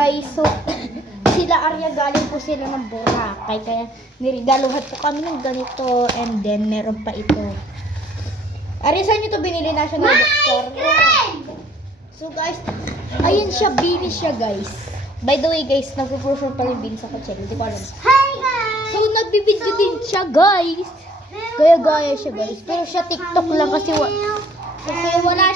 Guys, so sila Arya galing po sila ng Boracay kaya niregaluhan po kami ng ganito and then meron pa ito. Arya, saan nyo to binili? National Bookstore? So guys, ayun siya, bini siya guys. By the way guys, nagpo-promote pa yung bini sa kotse. Hindi ko alam. Hi guys! So nagbibideo din siya guys. Gaya-gaya siya guys. Pero siya TikTok lang kasi wala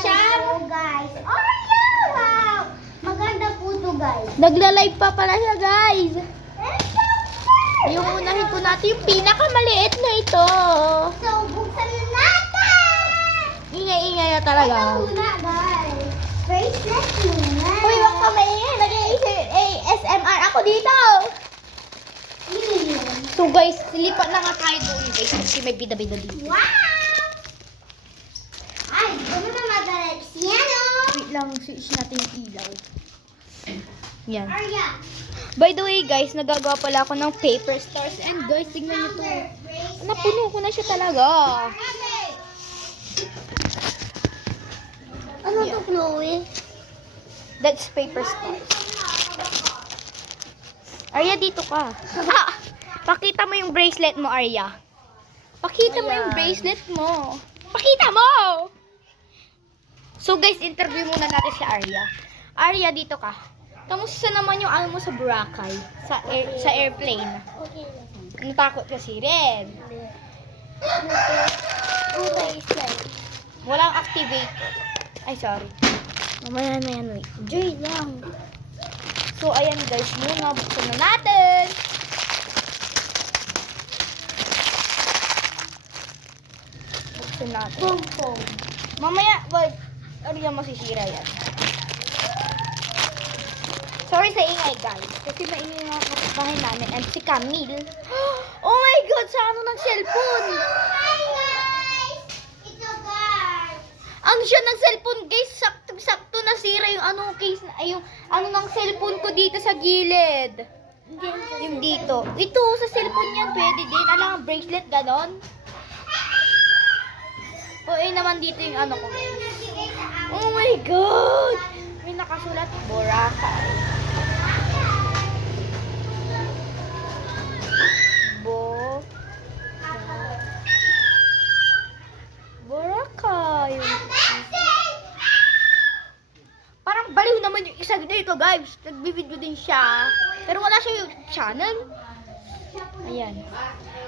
siya. Hello guys! Oh yeah! Wow! Maganda po to guys. Nagla-live pa pala siya guys. It's so fun! Yung unahin po natin yung pinakamaliit na ito. So, buksan na natin! Ingay-ingay na talaga. Ito muna guys. Bracelet muna. Uy, wag ka maingay. Nag-ASMR ako dito. So guys, lipat na nga tayo doon guys. Kasi may bida-bida dito. Wow! Ay, ano na magalit siya no? Wait lang, switch natin yung ilaw. Yan. Arya! By the way guys, nagagawa pala ako ng paper stars. And guys, tingnan nyo to. Napuno ko na siya talaga. Ano to, Chloe? That's paper stars. Arya, dito ka. Ah, pakita mo yung bracelet mo, Arya. Pakita mo yung bracelet mo. Pakita mo! So guys, interview muna natin si Arya. Arya, dito ka. Kamusta naman yung ano mo sa Boracay? Sa airplane? Okay. Natakot kasi rin. Okay. Walang activate. Ay, sorry. Mamaya na yan, wait. Joy lang. So, ayan guys, muna. Buksan na natin. Buksan natin. Pom-pom. Mamaya, wag. Ano yan masisira yan? Sorry sa ingay guys. Kasi maingay yung mga kapitbahay namin. And si Camille. Oh my God! Sa ano ng cellphone? Hi guys! Ito guys! Ano siya ng cellphone guys? Sakto nasira yung ano case. Ay, yung ano ng cellphone ko dito sa gilid. Yung dito. Ito, sa cellphone yan. Pwede din. Alam ang bracelet, ganon. O, naman dito yung ano ko. Oh my God! May nakasulat, Boracay. Boracay. Parang baliw naman yung isa dito, guys. Nagbibideo din siya. Pero wala siya YouTube channel. Ayan.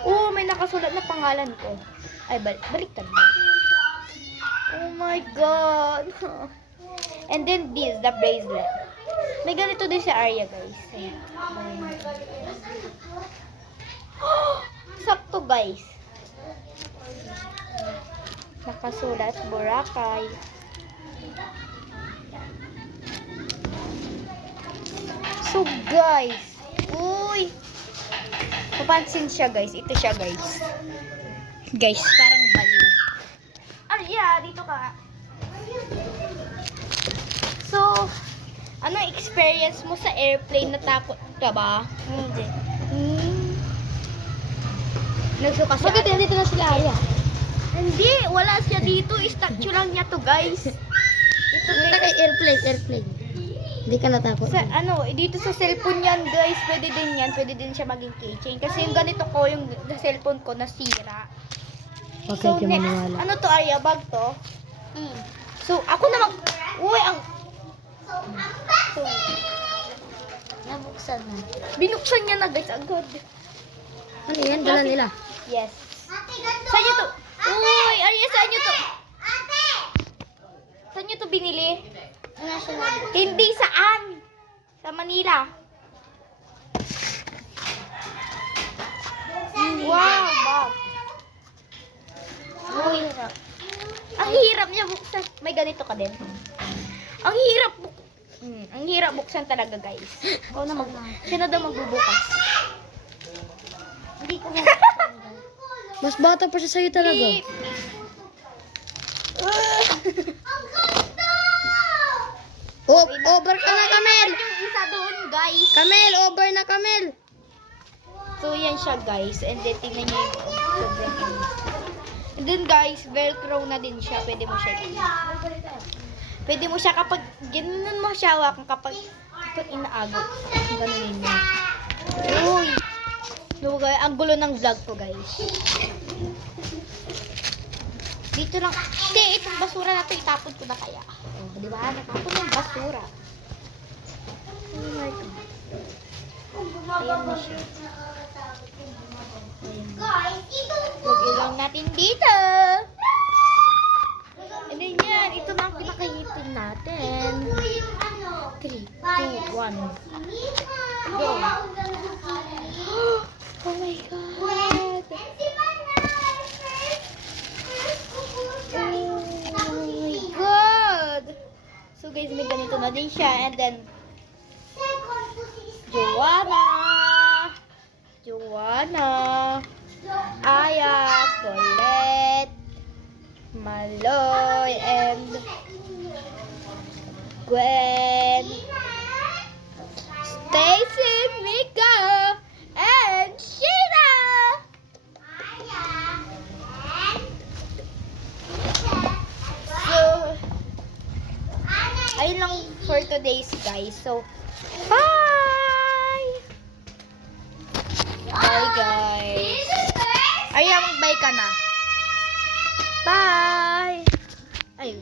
Oh, may nakasulat na pangalan ko. Ay, baliktad mo. Oh my God. And then this, the bracelet. May ganito din si Arya, guys. Ayan. Sakto, guys. Nakasulat, Boracay. So, guys. Uy. Papansin siya, guys. Ito siya, guys. Guys, parang baliw. Arya, dito ka. So, ano experience mo sa airplane? Natakot ka ba? Hindi. Nagsuka siya. Bakit nandito na sila, Arya? Hindi, wala siya dito. Statue lang niya to, guys. Ito, Punta kay airplane. Hindi ka natakot. sa ano, dito sa cellphone yan, guys. Pwede din yan. Pwede din siya maging keychain. Kasi yung ganito ko, yung cellphone ko nasira. Huwag kayo maniwala. Ano to, Arya? Bag to? So, ako naman. Uy, ang... So, Nabuksan na. binuksan niya na, guys, agad. Ano yan? Dala nila. Yes. Saan niyo to? Uy, Arya, saan niyo to? Saan niyo to binili? Hindi, saan? Sa Manila. Wow, bag. Uy, ang hirap niya buksan. May ganito ka din. Ang hirap buksan talaga, guys. Ikaw na siya na daw magbubukas. Hindi ko Mas bata pa siya sa'yo talaga. Over ka na, Kamel! Yung isa doon, guys. Kamel, over na, Kamel! So, yan siya, guys. And then, tingnan niyo yung sobrang ano. And then, guys, velcro na din siya. Pwede mo siya kapag, ganoon mo siya hawakan kapag ito inaagot. Ganunin niya. Uy! No, guys, ang gulo ng vlog ko, guys. Dito lang. Hindi, itong basura na ito, itapon ko na kaya. Oh, di ba? Natapon ng basura. Oh my God. Ayan na siya. Ayan. Guys, ito po. Lagay lang natin dito. And then yan, ito na ang pinakahipin natin. Ito yung ano. 3, 2, 1. Mima. Go. Oh my God. Si Manay. Oh my God. So guys, may ganito na din siya. And then, Second po si Joanna, Aya, Colette, Maloy, and Gwen, Stacy, Mika, and Sheila. So, ayun lang for today's guys. So, bye! Bye guys. Ay, mag-bye ka na. Bye! Ayun.